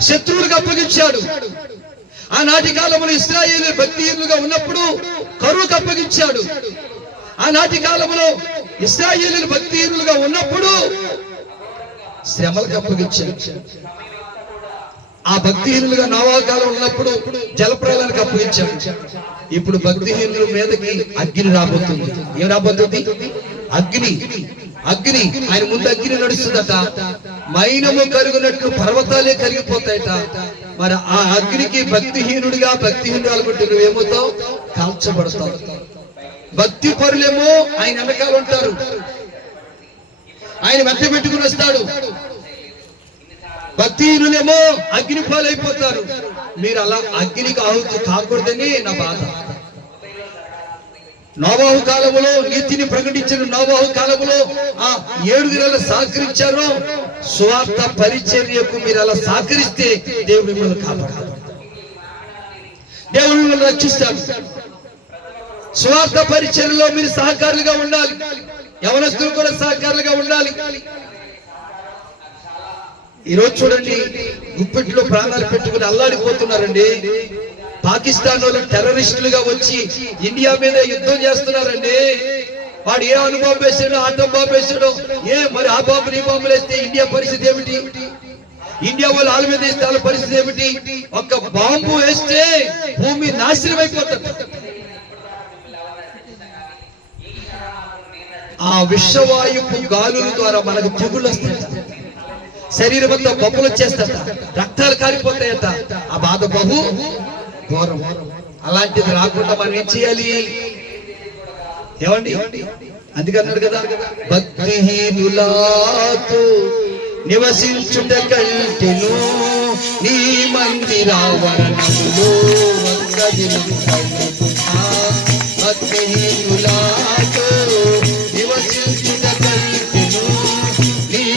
శత్రువులకు అప్పగించాడు. ఆనాటి కాలంలో ఇస్రాయేల్ భక్తిహీనులుగా ఉన్నప్పుడు కరువుకు అప్పగించాడు. ఆనాటి కాలంలో ఇస్రాయేల్ భక్తిహీనులుగా ఉన్నప్పుడు శ్రమలకు అప్పగించాడు. ఆ భక్తిహీనులుగా నవాకాలం ఉన్నప్పుడు జలప్రయాణానికి అప్పగించాడు. ఇప్పుడు భక్తిహీనుల మీదకి అగ్ని రాబోతుంది. ఏం రాబోతుంది? అగ్ని. అగ్ని. ఆయన ముందు అగ్ని నడుస్తుందట. మైనము కరుగునట్లు పర్వతాలే కరిగిపోతాయట. మరి ఆ అగ్నికి భక్తిహీనుడిగా భక్తిహీనురాలు బట్టి నువ్వేమవుతావు? కాల్చబడతావు. భక్తి పరులేమో ఆయన వెనకాల ఉంటారు. ఆయన వెంట పెట్టుకుని వస్తాడు. భక్తిహీనులేమో అగ్ని పాలైపోతారు మీరు అలా అగ్నికి ఆహుతి కాకూడదని నా బాధ. నోబాహు కాలములో నీతిని ప్రకటించిన నోబాహు కాలములో ఆ ఏడుగురు సహకరించారు స్వార్థ పరిచర్యకు మీరు అలా సహకరిస్తే దేవుడు మిమ్మల్ని కాపాడు దేవుడు మిమ్మల్ని రక్షిస్తాడు. స్వార్థ పరిచర్యలో మీరు సహకారులుగా ఉండాలి. యవనస్తులు కూడా సహకారులుగా ఉండాలి. ఈరోజు చూడండి గుప్పెట్లో ప్రాణాలు పెట్టుకుని అల్లాడిపోతున్నారండి. పాకిస్తాన్ వాళ్ళు టెర్రరిస్టులుగా వచ్చి ఇండియా మీద యుద్ధం చేస్తున్నారండి. వాడు ఏ అనుభవం వేసాడో ఆటం బాంబు వేసాడో ఏ మరి ఆ బాబు ఈ బాంబులు వేస్తే ఇండియా పరిస్థితి ఏమిటి? ఇండియా వాళ్ళు వాళ్ళ మీద వేస్తే వాళ్ళ పరిస్థితి ఏమిటి? ఒక్క బాంబు వేస్తే భూమి నాశనం అయిపోతుంది. ఆ విషవాయుపు గాలుల ద్వారా మనకు తెగులు వస్తాయి శరీరం అంతా బొబ్బలు వచ్చేస్తా రక్తాలు కారిపోతాయట. ఆ బాధ బహు ఘోరం. అలాంటిది రాకుండా మనం ఏం చేయాలి? ఏమండి? అందుకన్నాడు కదా భక్తిహీనులాతు నివసించుట కంటెను నీ మందిరావరణంలో వందదినం